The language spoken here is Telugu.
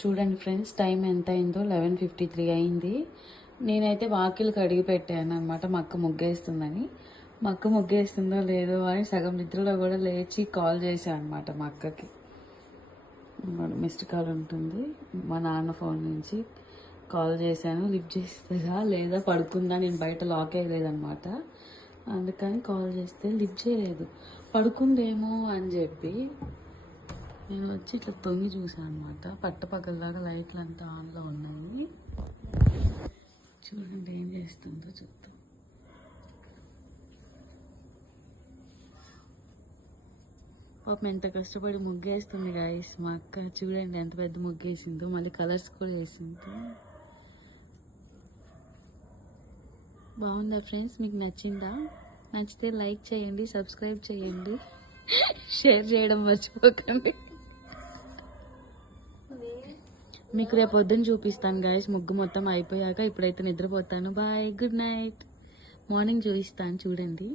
చూడండి ఫ్రెండ్స్, టైం ఎంత అయిందో 11:53 అయింది. నేనైతే వాకిలు కడిగి పెట్టాను అనమాట. మా అక్క ముగ్గేస్తుందని. మా అక్క ముగ్గేస్తుందో లేదో అని సగం నిద్రలో కూడా లేచి కాల్ చేశాను అనమాట మా అక్కకి. మిస్డ్ కాల్ ఉంటుంది, మా నాన్న ఫోన్ నుంచి కాల్ చేశాను. లిఫ్ట్ చేస్తుందా లేదా పడుకుందా, నేను బయట లాక్ అయ్యలేదన్నమాట. అందుకని కాల్ చేస్తే లిఫ్ట్ చేయలేదు. పడుకుందేమో అని చెప్పి నేను వచ్చి ఇట్లా తొంగి చూసాను అనమాట. పట్టపగలలాగా లైట్లు అంతా ఆన్లో ఉన్నాయి. చూడండి ఏం చేస్తుందో చూద్దాం. పాపం ఎంత కష్టపడి ముగ్గేస్తుంది గాయస్ మా అక్క. చూడండి ఎంత పెద్ద ముగ్గేసిందో, మళ్ళీ కలర్స్ కూడా వేసిందో. బాగుందా ఫ్రెండ్స్? మీకు నచ్చిందా? నచ్చితే లైక్ చేయండి, సబ్స్క్రైబ్ చేయండి, షేర్ చేయడం మర్చిపోకండి. మీకు రేపు పొద్దున్న చూపిస్తాను గాయస్ ముగ్గు మొత్తం అయిపోయాక. ఇప్పుడైతే నిద్రపోతాను. Bye, good night. మార్నింగ్ చూపిస్తాను చూడండి.